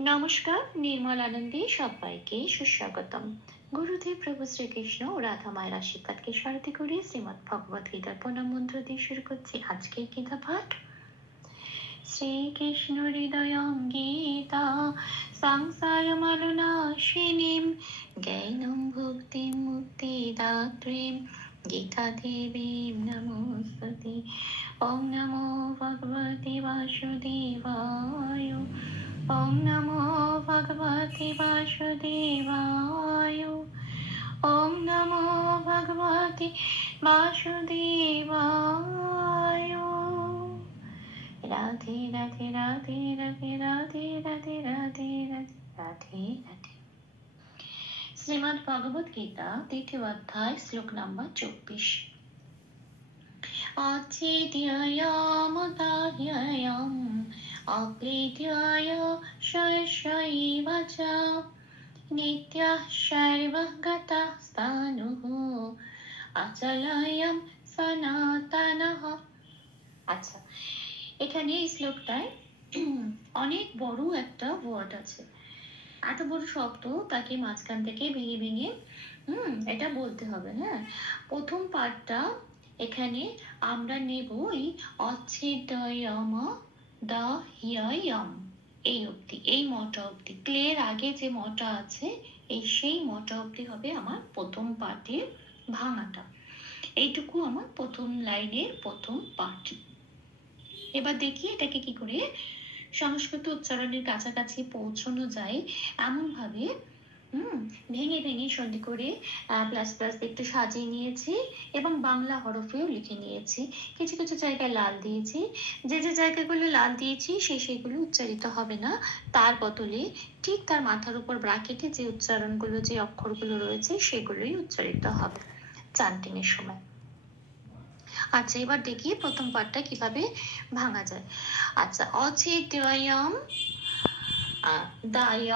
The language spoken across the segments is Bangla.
নমস্কার, নির্মল আনন্দে সবাইকে সুস্বাগতম। গুরুদেব প্রভু শ্রীকৃষ্ণ ও রাধা মায়ের আশীর্বাদকে সারথি করে শ্রীমদ ভগবত গীতার প্রণাম মন্ত্র দিয়ে শুরু করছি আজকের গীতা পাঠ। শ্রীকৃষ্ণ হৃদয়ং গীতা সংসার মালনাশিনীম জ্ঞানম ভক্তিম মুক্তিদাত্রীম গীতা দেবীম নমস্তুতে। ওং নমো ভগবতে বাসুদেবায়। ওং নমো ভগবতে বাসুদেবায়। ওং নমো ভগবতে বাসুদেবায়। রাধে রাধে রাধে রাধে রাধে রাধে রাধে রাধে রাধে রাধে। শ্রীমদ্ ভগবত গীতা তৃতীয় অধ্যায় শ্লোক নম্বর 24। অচিদ্যয়মুদাহ্যয়ম অক্লীদ্যয় শৈশৈব চ নিত্যঃ সর্বগতঃ স্থাণুঃ অচলয়ম সনাতনঃ। আচ্ছা, এখানে এই শ্লোকটায় অনেক বড় একটা ওয়ার্ড আছে, এত বড় শব্দ, তাকে মাঝখান থেকে ভেঙে ভেঙে এটা বলতে হবে। হ্যাঁ, প্রথম পার্টটা এখানে আমরা নেব এই অচ্ছেদ্যয়ম দাহ্যয়ম এই অবধি, এই মটা অবধি। ক্লের আগে যে মটা আছে এই সেই মটা অবধি হবে আমার প্রথম পার্টের ভাঙাটা। এইটুকু আমার প্রথম লাইনের প্রথম পার্ট। এবার দেখি এটাকে কি করে সংস্কৃত উচ্চারণের কাছাকাছি পৌঁছানো যায় এমন ভাবে ভেঙে ভেঙে সন্ধি করে প্লাস প্লাস একটু সাজিয়ে নিয়েছি এবং বাংলা হরফেও লিখে নিয়েছি। কিছু কিছু জায়গায় লাল দিয়েছি, যে যে জায়গাগুলো লাল দিয়েছি সেগুলো উচ্চারিত হবে না, তার বদলে ঠিক তার মাথার উপর ব্র্যাকেটে যে উচ্চারণগুলো, যে অক্ষরগুলো রয়েছে সেগুলোই উচ্চারিত হবে চান্টিং এর সময়। আচ্ছা, এবার দেখি প্রথম পার্টটা কিভাবে ভাঙা যায়। আচ্ছা, অচিদ্যয়ম দায়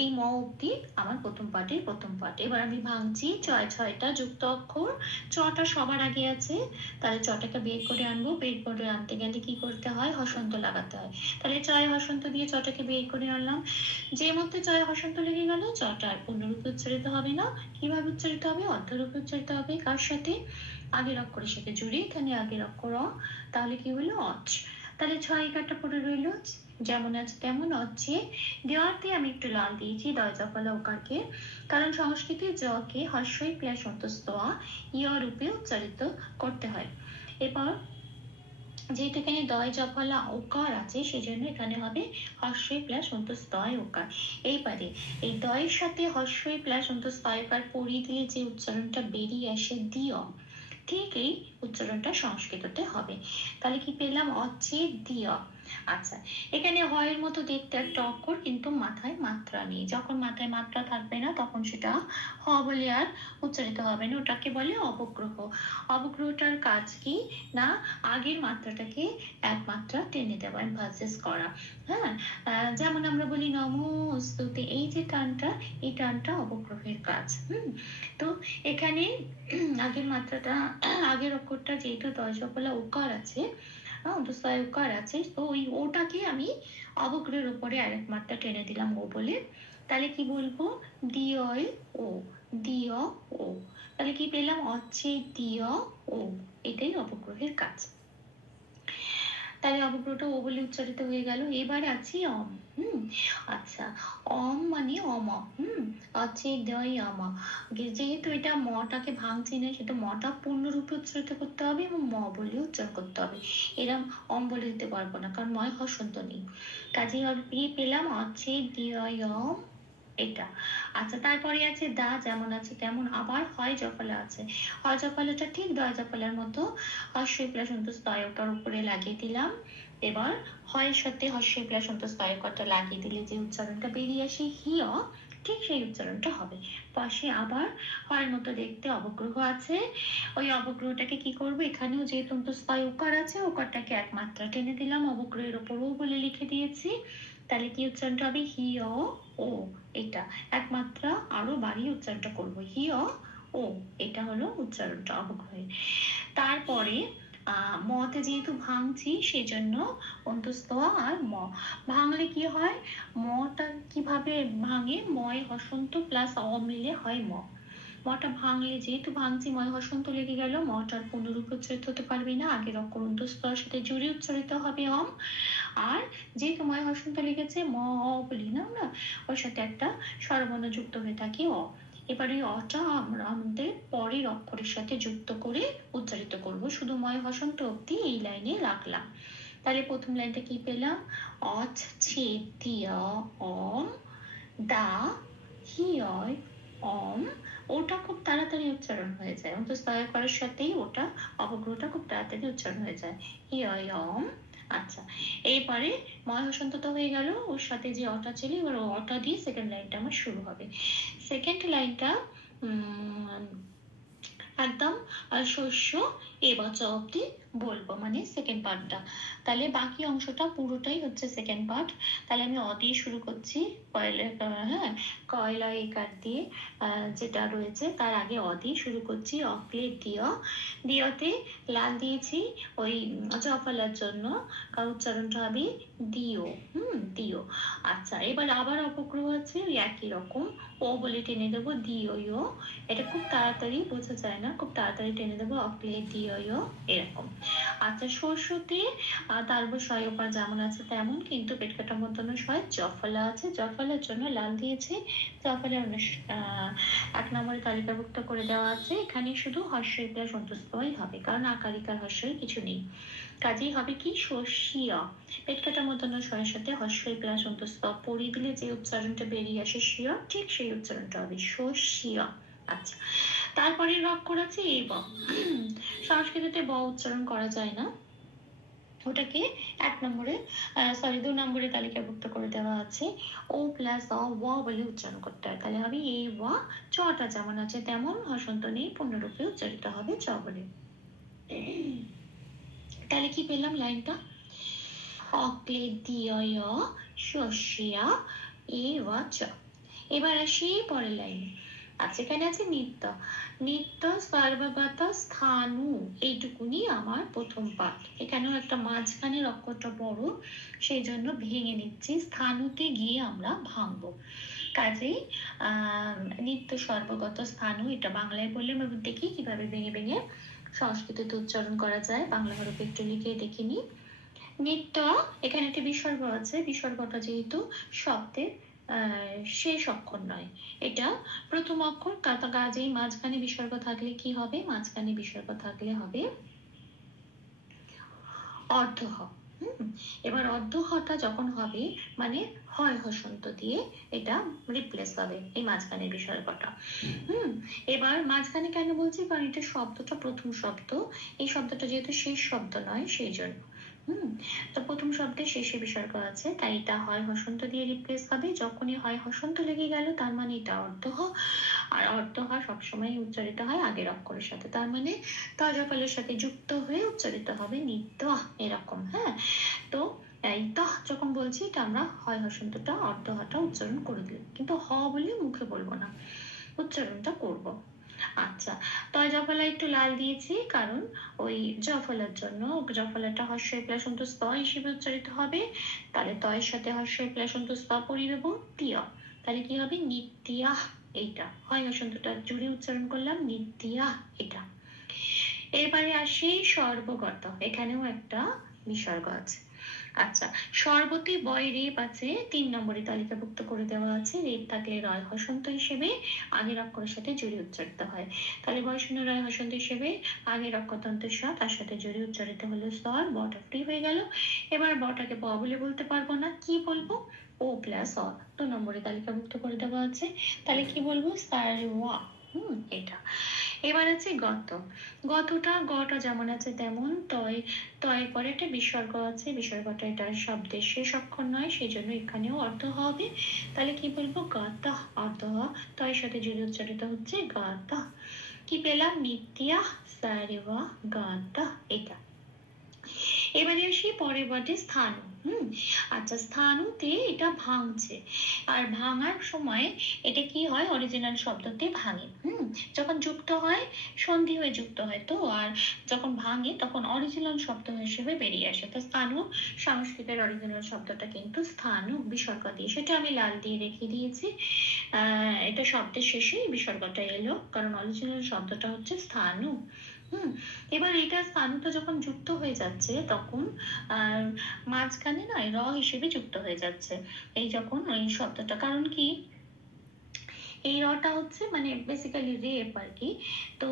এই ম অব্দি আমার প্রথম পার্টের প্রথম পার্ট। এবার আমি ভাঙছি। ছয়টা যুক্ত অক্ষর, চটা সবার আগে আছে, তাহলে চটাকে বের করে আনবো। বের করে আনতে গেলে কি করতে হয়? হসন্ত লাগাতে হয়। তাহলে চয় হসন্ত দিয়ে চটাকে বের করে আনলাম। যে মধ্যে চয় হসন্ত লেগে গেল, চটা আর পূর্ণরূপে উচ্চারিত হবে না। কিভাবে উচ্চারিত হবে? অর্ধরূপে উচ্চারিত হবে। কার সাথে? আগের অক্ষরের সাথে জুড়ে। এখানে আগের অক্ষর অ, তাহলে কি হলো? অচ। তাহলে ছয় কাটা পড়ে রইল, যেমন আছে তেমন। অচ্ছে দেওয়াতে আমি একটু লাল দিয়েছি দয় জফলা ওকারকে, কারণ সংস্কৃতে জকে হর্ষই প্লাস অন্তস্থ ইয় রূপে উচ্চারিত করতে হয়। এবার যেহেতু এখানে দয় জফলা ওকার আছে, সেই জন্য এখানে হবে হর্ষই প্লাস অন্তস্থ ওকার। এইবারে এই দয়ের সাথে হর্ষই প্লাস অন্তস্থ ওকার পড়িয়ে দিলে যে উচ্চারণটা বেরিয়ে আসে দিয়, ঠিক এই উচ্চারণটা সংস্কৃততে হবে। তাহলে কি পেলাম? অচ্ছে দিয়। আচ্ছা, এখানে হয়ের মতো দেখতে একটা অক্ষর, কিন্তু মাথায় মাত্রা নেই। যখন মাথায় মাত্রা থাকবে না তখন সেটা হ বলে আর উচ্চারিত হবে না, ওটাকে বলে অবগ্রহ। অবগ্রহটার কাজ কি না, আগের মাত্রাটাকে এক মাত্রা টেনে দেওয়া, এমফাসিস করা। হ্যাঁ, যেমন আমরা বলি নমস্তুতে, এই যে টানটা, এই টানটা অবগ্রহের কাজ। তো এখানে আগের মাত্রাটা, আগের অক্ষরটা যেহেতু দয় জফলা ওকার আছে, অন্তঃস্থয় ওকার আছে, তো ওই ওটাকে আমি অবগ্রহের উপরে আরেক মাত্রা টেনে দিলাম ও বলে। তাহলে কি বলবো? দিয় ও, দিয় ও। তাহলে কি পেলাম? অচ্ছে দিয় ও, এটাই অবগ্রহের কাজ। তাহলে অবগ্রহটা ও বলে উচ্চারিত হয়ে গেল। এবার আছে অম। আচ্ছা, অম মানে অম। আছে দয় অম। যেহেতু এটা মটাকে ভাঙছি না, সেটা মটা পূর্ণরূপে উচ্চারিত করতে হবে এবং ম বলে উচ্চারণ করতে হবে। এরম অম বলে দিতে পারবো না, কারণ ময় হসন্ত নেই। কাজে পেলাম আছে দিয় অম, এটা। আচ্ছা, তারপরে আছে দা, যেমন আছে তেমন। আবার হয় জফলা আছে, হয় জফলাটা ঠিক দয় জফলার মতো হর্ষই প্লাস অন্তস্থ ওকার উপরে লাগিয়ে দিলাম। এবার হয়ের সাথে হর্ষই প্লাস অন্তস্থ ওকারটা লাগিয়ে দিলে যে উচ্চারণটা বেরিয়ে আসে হিয়, ঠিক সেই উচ্চারণটা হবে। পাশে আবার হয়ের মতো দেখতে অবগ্রহ আছে, ওই অবগ্রহটাকে কি করবো? এখানেও যেহেতু অন্তস্থ ওকার আছে, ওকারটাকে এক মাত্রা টেনে দিলাম, অবগ্রহের ওপর ও বলে লিখে দিয়েছি। তাহলে কি উচ্চারণটা হবে? হিয় ও, এটা একমাত্রা আরো বাড়িয়ে উচ্চারণটা করবো, হিয় ও, এটা হলো উচ্চারণটা অবগ্রহের। তারপরে মতে যেহেতু ভাঙছি সেজন্য অন্তঃস্থ আর ম। ভাঙলে কি হয়, মটা কিভাবে ভাঙে, ময় হসন্ত প্লাস অ মিলে হয় ম। মটা ভাঙলে, যেহেতু ভাঙছি ময় হসন্ত লেগে গেল, মটার পুনরূপে উচ্চারিত হতে পারবে না, আগের অক্ষর অন্তঃস্থর সাথে জুড়ে উচ্চারিত হবে অম। আর যেহেতু ময় হসন্ত লেগেছে ম অ বলি না আমরা, ওর সাথে একটা স্বরবর্ণ যুক্ত হয়ে থাকে অ। এবার এই অটা আমরা আমাদের পরের অক্ষরের সাথে যুক্ত করে উচ্চারিত করব, শুধু ময় হসন্ত অব্দি এই লাইনে রাখলাম। তাহলে প্রথম লাইনটা কি পেলাম, অচ ছেদিয় অম দা হিয়য় অম। ওটা খুব তাড়াতাড়ি উচ্চারণ হয়ে যায়, অন্তঃস্থ করার সাথেই ওটা অবগ্রহটা খুব তাড়াতাড়ি উচ্চারণ হয়ে যায়, হিয়য় অম। আচ্ছা, এরপরে ময় হসন্ত তো হয়ে গেল, ওর সাথে যে অটা ছিল, এবার অটা দিয়ে সেকেন্ড লাইনটা আমার শুরু হবে। সেকেন্ড লাইনটা একদম শস্য এবচ অব্দি বলবো, মানে সেকেন্ড পার্টটা। তাহলে বাকি অংশটা পুরোটাই হচ্ছে সেকেন্ড পার্ট। তাহলে আমি অ দিয়ে শুরু করছি, হ্যাঁ, কয়লা একার দিয়ে যেটা রয়েছে তার আগে অ দিয়ে শুরু করছি, অক্লের দিয়। দিয়তে লাল দিয়েছি ওই জফলার জন্য, কারণ উচ্চারণটা হবে দিও, দিও। আচ্ছা, এবার আবার অপগ্রহ আছে ওই একই রকম, ও বলে টেনে দেবো দিও। এটা খুব তাড়াতাড়ি বোঝা যায় না, খুব তাড়াতাড়ি টেনে দেবো, অক্লে দিও এরকম। আচ্ছা, সরস্বতী তারপর শয় ওপার যেমন আছে তেমন, কিন্তু পেট কাটা মতন শয় জফলা আছে, জফলার জন্য লাল দিয়েছে, জফলা এক নম্বরে তালিকাভুক্ত করে দেওয়া আছে। এখানে শুধু হর্ষই প্লাস অন্তঃস্থই হবে, কারণ আকারিকার হর্ষই কিছু নেই, কাজেই হবে কি শস্যিয়া। পেট কাটা মতন শয়ের সাথে হর্ষই প্লাস অন্তঃস্থ পড়িয়ে দিলে যে উচ্চারণটা বেরিয়ে আসে শিয়া, ঠিক সেই উচ্চারণটা হবে শস্যিয়া। আচ্ছা, তারপরে অক্ষর আছে এই ব। সংস্কৃততে ব উচ্চারণ করা যায় না, ওটাকে এক নম্বরে সরি 2 নম্বরে তালিকাভুক্ত করে দেওয়া আছে, ও প্লাস অ ওয়া বলে উচ্চারণ করতে হয়। তাহলে হবে এই ওয়া, চটা যেমন আছে তেমন, হসন্ত নেই, পূর্ণরূপে উচ্চারিত হবে চ বলে। তাহলে কি পেলাম লাইনটা, অক্লে দিয় শস্যা এ ওয়া চ। এবার আসি পরের লাইনে। আচ্ছা, এখানে আছে নিত্য, নিত্য সর্বগত স্থানু, এইটুকুনি আমার প্রথম পাঠ। এখানেও একটা মাঝখানের অক্ষরটা বড়, সেই জন্য ভেঙে নিচ্ছি, স্থানুতে গিয়ে আমরা ভাঙবো। কাজেই নিত্য সর্বগত স্থানু, এটা বাংলায় বললে আমি দেখি কিভাবে ভেঙে ভেঙে সংস্কৃততে উচ্চারণ করা যায়, বাংলা হরফে একটু লিখে দেখিনি। নিত্য, এখানে একটি বিসর্গ আছে, বিসর্গটা যেহেতু শব্দের শেষ অক্ষর নয়, এটা প্রথম অক্ষর, কাজেই মাঝখানে বিসর্গ থাকলে কি হবে, মাঝখানে বিসর্গ থাকলে হবে অর্ধহ। এবার অর্ধহটা যখন হবে মানে হয় হসন্ত দিয়ে এটা রিপ্লেস হবে এই মাঝখানের বিসর্গটা। এবার মাঝখানে কেন বলছি, কারণ এটা শব্দটা প্রথম শব্দ, এই শব্দটা যেহেতু শেষ শব্দ নয় সেই জন্য। তো প্রথম শব্দের শেষে বিসর্গ আছে, তাই এটা হয় হসন্ত দিয়ে রিপ্লেস হবে। যখনই হয় হসন্ত লেগে গেল তার মানে এটা অর্ধহ, আর অর্ধহ সবসময় উচ্চারিত হয় আগের অক্ষরের সাথে, তার মানে তজফলের সাথে যুক্ত হয়ে উচ্চারিত হবে নিত্য, এরকম। হ্যাঁ, তো এই ত যখন বলছি এটা আমরা হয় হসন্তটা অর্ধহটা উচ্চারণ করে দিই, কিন্তু হ বলে মুখে বলবো না, উচ্চারণটা করব। আচ্ছা, তয় জফলা একটু লাল দিয়েছি কারণ ওই জফলার জন্য, জফলাটা হর্ষই প্লাস অন্তঃস্থ হিসেবে উচ্চারিত হবে, তাহলে তয়ের সাথে হর্ষই প্লাস অন্তঃস্থ পরিয়ে দেবো তিয়া, তাহলে কি হবে নিত্যা, এইটা হয় হসন্তটা জুড়ে উচ্চারণ করলাম নিত্যা এটা। এবারে আসি সর্বগত, এখানেও একটা বিসর্গ আছে। আচ্ছা, সর্বতে বয় রেপ আছে, 3 নম্বরে তালিকাভুক্ত করে দেওয়া আছে, রেপ থাকলে রয় হসন্ত হিসেবে আগের অক্ষরের সাথে জুড়ে উচ্চারিত হয়, তাহলে বয় শূন্য রয় হসন্ত হিসেবে আগের অক্ষরতন্ত্র স, তার সাথে জুড়ে উচ্চারিত হলো স্তর, বটা ফ্রি হয়ে গেল। এবার বটাকে ব বলে বলতে পারবো না, কি বলবো, ও প্লাস অ, 2 নম্বরে তালিকাভুক্ত করে দেওয়া আছে, তাহলে কি বলবো সারওয়া, এটা। এবার আছে গত, গতটা গটা যেমন আছে তেমন, তয়, তয়ের পরে একটা বিসর্গ আছে, বিসর্গটা এটা শব্দের শেষ অক্ষর নয়, সেই জন্য এখানেও অর্ধ হবে, তাহলে কি বলবো গাতা, অর্ধ তয়ের সাথে জুড়ে উচ্চারিত হচ্ছে গাতা। কি পেলাম, নিত্যা সারেওয়া গাতা, এটা। এবারে আসি পরের ওয়ার্ডে স্থানু। আচ্ছা, স্থানুতে এটা ভাঙছে, আর ভাঙার সময় এটা কি হয়, অরিজিনাল শব্দতে ভাঙে। যখন যুক্ত হয় সন্ধি হয়ে যুক্ত হয় তো, আর যখন ভাঙে তখন অরিজিনাল শব্দ হিসেবে বেরিয়ে আসে। তো স্থানু সংস্কৃতের অরিজিনাল শব্দটা কিন্তু স্থানু বিসর্গ দিয়ে, সেটা আমি লাল দিয়ে রেখে দিয়েছি। এটা শব্দের শেষেই বিসর্গটা এলো, কারণ অরিজিনাল শব্দটা হচ্ছে স্থানু। এবার এটা স্থানুটা যখন যুক্ত হয়ে যাচ্ছে তখন মাঝখানে না র হিসেবে যুক্ত হয়ে যাচ্ছে এই যখন ওই শব্দটা, কারণ কি এই রটা হচ্ছে মানে বেসিক্যালি রেপ আর কি। তো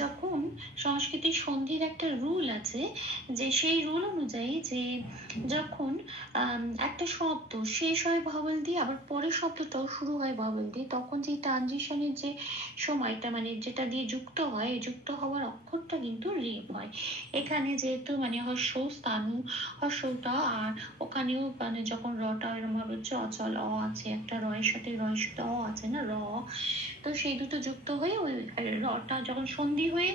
যখন সংস্কৃতির সন্ধির একটা রুল আছে, যে সেই রুল অনুযায়ী যে যখন একটা শব্দ শেষ হয় ভাওয়েল দিয়ে, আবার পরের শব্দটাও শুরু হয় ভাওয়েল দিয়ে, তখন যে ট্রানজিশনের যে সময়টা মানে যেটা দিয়ে যুক্ত হয়, এই যুক্ত হওয়ার অক্ষরটা কিন্তু রেপ হয়। এখানে যেহেতু মানে হর্ষ স্থানু হর্ষটা, আর ওখানেও মানে যখন রটা এরকম ভাবে হচ্ছে অচল অ আছে, একটা রয়ের সাথে অ আছে না র, তো সেই দুটো যুক্ত হয়ে ওই রটা যখন সন্ধি হয়ে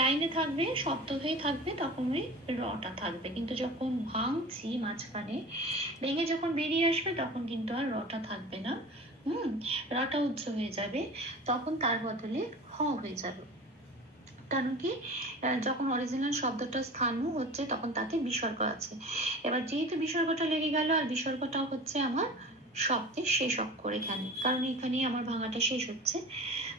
লাইনে থাকবে, শব্দ হয়ে থাকবে, তখন ওই রটা থাকবে। কিন্তু যখন ভাঙছি মাঝখানে ভেঙে যখন বেরিয়ে আসবে তখন কিন্তু আর রটা থাকবে না। রটা উচ্চ হয়ে যাবে, তখন তার বদলে হ হয়ে যাবে। কারণ কি, যখন অরিজিনাল শব্দটা স্থানু হচ্ছে তখন তাতে বিসর্গ আছে। এবার যেহেতু বিসর্গটা লেগে গেল, আর বিসর্গটা হচ্ছে আমার শব্দের শেষ অক্ষর এখানে, কারণ এখানেই আমার ভাঙাটা শেষ হচ্ছে।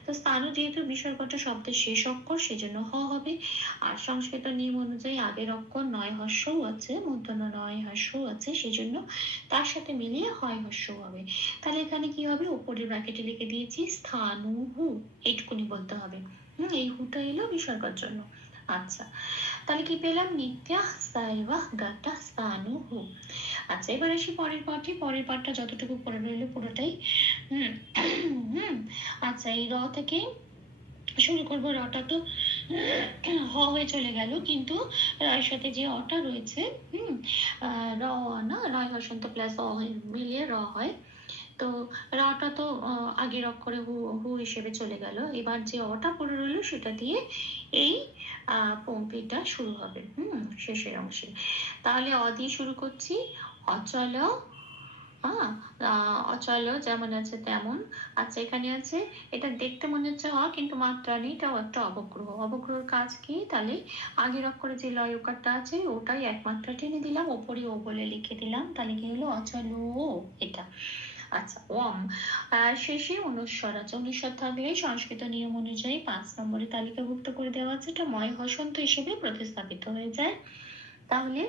তো স্থানু যেহেতু বিসর্গটা শব্দের শেষ অক্ষর, সেজন্য হ হবে। আর সংস্কৃত নিয়ম অনুযায়ী আগের অক্ষর নয় হর্ষও আছে, মূর্ধন্য নয় হর্ষও আছে, সেজন্য তার সাথে মিলিয়ে হয় হর্ষ হবে। তাহলে এখানে কি হবে, উপরের ব্র্যাকেটে লিখে দিয়েছি স্থানু হু, এইটুকুনি বলতে হবে। এই হুটা এলো বিসর্গের জন্য। আচ্ছা, তাহলে কি পেলাম, নিত্যা সাইবা গাটা স্থানু হু। আচ্ছা, এবার আসি পরের পাঠে। পরের পাঠটা যতটুকু পড়ে রইলো পুরোটাই আচ্ছা, এই র থেকে শুরু করবো। রটা তো হ হয়ে চলে গেল, কিন্তু রয়ের সাথে যে অটা রয়েছে র না, রয় হসন্ত প্লাস অ মিলিয়ে র হয়। তো রটা তো আগের অক্ষরে হু হু হিসেবে চলে গেল। এবার যে অটা পড়ে রইলো সেটা দিয়ে এই পংক্তিটা শুরু হবে শেষের অংশে। তাহলে অ দিয়ে শুরু করছি, অচল অচল যেমন আছে তেমন। আচ্ছা, এখানে আছে, এটা দেখতে মনে হচ্ছে কিন্তু মাত্রা নেই, এটাও একটা অবগ্রহ। অবগ্রহের কাজ কি, তাহলে আগের অক্ষরে যে লয় ওকারটা আছে ওটাই একমাত্রা টেনে দিলাম, ওপরে ও বলে লিখে দিলাম, তাহলে কি হলো অচল এটা। আচ্ছা, ওম শেষে অনুস্বর আছে। অনুস্বর থাকলে সংস্কৃত নিয়ম অনুযায়ী 5 নম্বরে তালিকাভুক্ত করে দেওয়া আছে, এটা ময় হসন্ত হিসেবে প্রতিস্থাপিত হয়ে যায়। তাহলে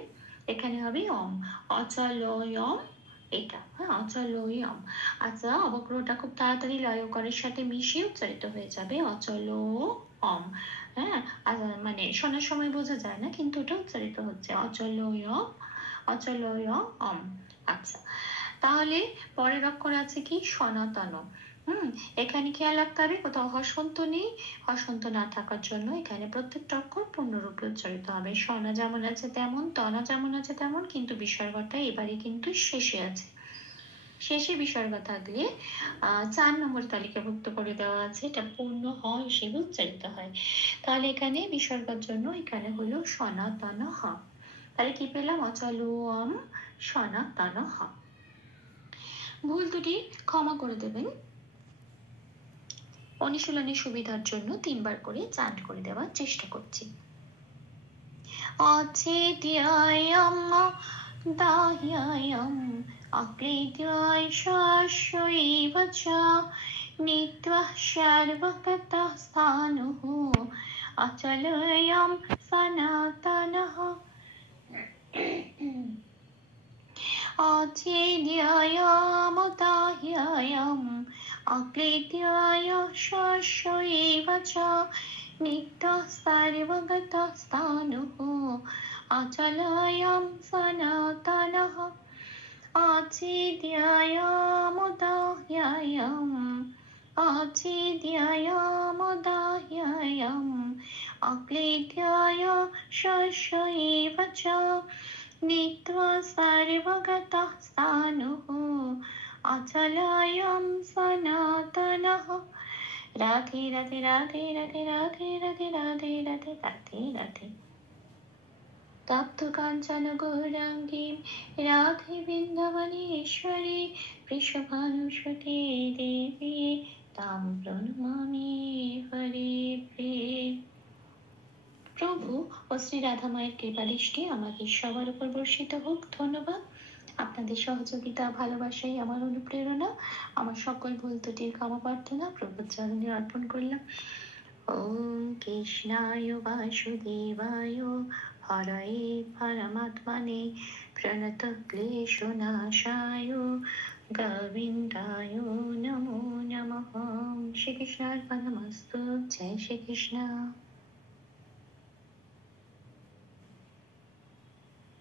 এখানে হবে অম, অচলয়ম এটা। অচলয়ম। আচ্ছা, অবগ্রহটা খুব তাড়াতাড়ি লয়কারের সাথে মিশে উচ্চারিত হয়ে যাবে, অচল অম। মানে শোনার সময় বোঝা যায় না, কিন্তু ওটা উচ্চারিত হচ্ছে অচলয়ম, অচলয়ম। আচ্ছা, তাহলে পরের অক্ষর আছে কি, সনাতন। এখানে খেয়াল রাখতে হবে কোথাও হসন্ত নেই, হসন্ত না থাকার জন্য এখানে প্রত্যেকটা অক্ষর পূর্ণরূপে উচ্চারিত হবে। সনা যেমন আছে তেমন, তনা যেমন আছে তেমন, কিন্তু বিসর্গটা এবারে কিন্তু শেষে আছে। শেষে বিসর্গ থাকলে 4 নম্বর তালিকাভুক্ত করে দেওয়া আছে, এটা পূর্ণ হ হিসেবে উচ্চারিত হয়। তাহলে এখানে বিসর্গের জন্য এখানে হলো সনাতন হ। তাহলে কি পেলাম, অচলম সনাতন হ। ভুল দুটি ক্ষমা করে দেবেন, অনুশীলনের সুবিধার জন্য 3 বার করে চান্ট করে দেওয়ার চেষ্টা করছি। অচেতিয়ায়ম দাহ্যায়ম অক্লেদ্যায় শাশ্বৈব চ নিত্যঃ সর্বগতঃ স্থাণুঃ অচলোয়ম সনাতনঃ। অচেদ্যায়ম দাহ্যায়ম অক্লেদ্যায় শাশ্বৈব চ নিত্যঃ সর্বগতঃ স্থাণুঃ অচলোয়ম সনাতনঃ। অচেদ্যায়ম দাহ্যায়ম অচেদ্যায়ম দাহ্যায়ম অক্লেদ্যায় শাশ্বৈব চ নিত্যঃ সর্বগতঃ স্থাণুঃ অচলোয়ম সনাতনঃ। রাধে রাধে রাধে রাধে রাধে রাধে রাধে রাধে রাধে রাধে। তপ্ত কাঞ্চন গৌরাঙ্গী রাধে বৃন্দাবনেশ্বরী বৃষভানুসুতে দেবী তাং প্রণমামি হরে প্রিয়ে। প্রভু ও শ্রী রাধা মায়ের কৃপাদৃষ্টি আমাদের সবার উপর বর্ষিত হোক। ধন্যবাদ। আপনাদের সহযোগিতা ভালোবাসাই আমার অনুপ্রেরণা। আমার সকল ভুল ত্রুটির ক্ষমা প্রার্থনা প্রভুর চরণে অর্পণ করলাম। ওম কৃষ্ণায় বাসুদেবায় হরয়ে পরমাত্মনে প্রণত ক্লেশনাশায় গোবিন্দায় নমো নমঃ। শ্রীকৃষ্ণার্পণমস্তু। জয় শ্রীকৃষ্ণ।